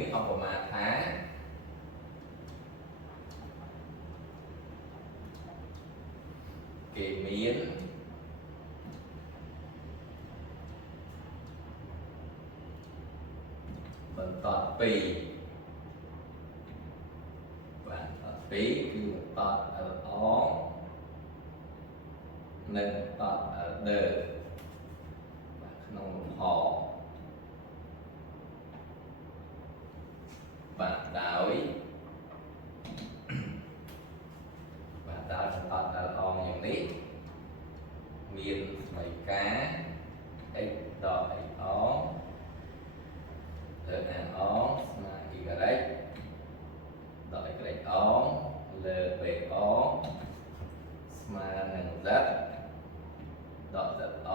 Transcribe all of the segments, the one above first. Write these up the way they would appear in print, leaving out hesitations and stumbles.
នេះឧបមាថាគេមានបន្តពីបាទបន្តពីគឺបន្តល្អនិងបន្តដើបាទក្នុងលំហបាទដោយបាទដោយបន្តល្អយ៉ាងនេះមានសមីការ x ដក x អលើអាអស្មើ y ដក y អលើ b អស្មើនឹង z ដក z អ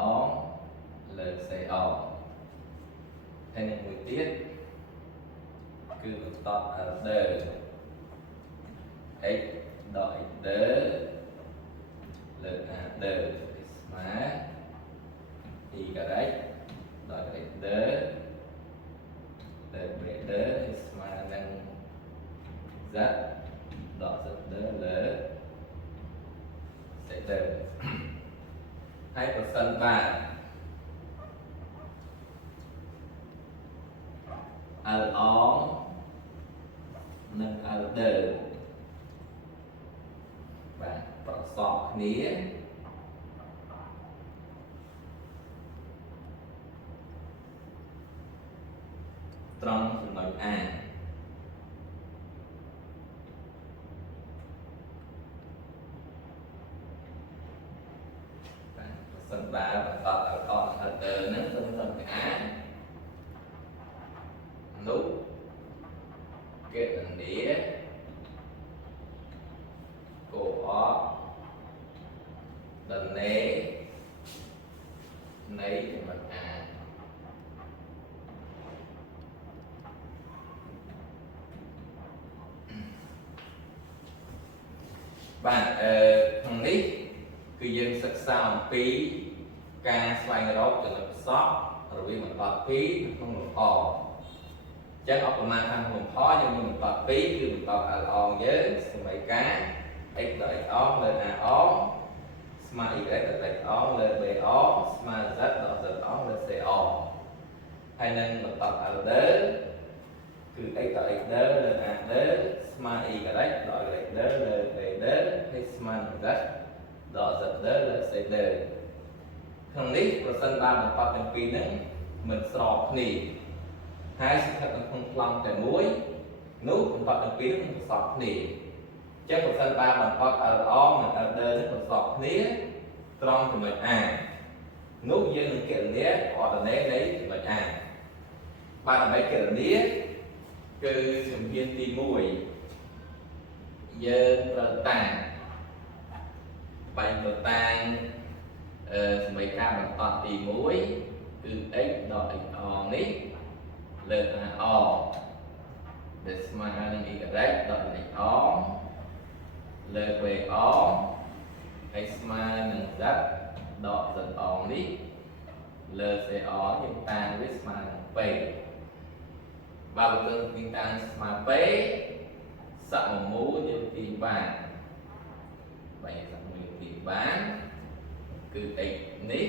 លើ c អហើយនឹងមួយទៀតគឺបន្តដើ x ដក x ដើលើអាដើស្មើ y ដក y ដើលើ b ដើស្មើនឹង z ដក z ដើលើ c ដើហើយប្រសិនបើL អនិង L ដើបាទប្រសពគ្នាត្រង់ចំណុច A សិនបើបន្តដល់កនហិតហ្នឹងទៅដល់ A នោះគណនាកូអដនេនៃចំណុច A បាទក្នុងនេះគឺយើងសិក្សាអំពីការស្វែងរកចំណុចប្រសពរវាងបន្តពីក្នុងលំហចឹងឧបមាខាងលំហយើងមានបន្តពីគឺបន្ត L អងយើងសមីការ x ដក x អងលើ a អងស្មើ y ដក x អងលើ b អងស្មើ z ដក z អងលើ c អងហើយនឹងបន្ត L ដើគឺ x ដក x ដើលើ a ដើស្មើ y ដក x ដើលើ b ដើហើយស្មើនឹង z ដក z ដើលើ c ដើក្នុងនេះប្រសិនបើបន្តទាំងពីរហ្នឹងមិនស្របគ្នាហើយស្ថិតនៅក្នុងប្លង់តែមួយនោះបន្តទាំងពីរហ្នឹងមិនស្របគ្នាចឹងប្រសិនបើបន្ត L អងនិង L ដើនេះមិនស្របគ្នាត្រង់ចំណុច A នោះយើងនឹងគណនាកូអដនេនៃចំណុច A បាទដើម្បីគណនាគឺជំហានទី1យើងត្រូវតាំងបែងទៅតាំងសមីការបន្តទី1គឺ x ដក x អងនេះលើ a អដែលស្មើនឹង y ដក x អងលើ b អហើយស្មើនឹង z ដក z អងនេះលើ c អយើងតាំងវាស្មើនឹង p បើបើយើងតាំងស្មើ p សមមូលយើងទីបានបែរសមមូលទីបានគឺ x នេះ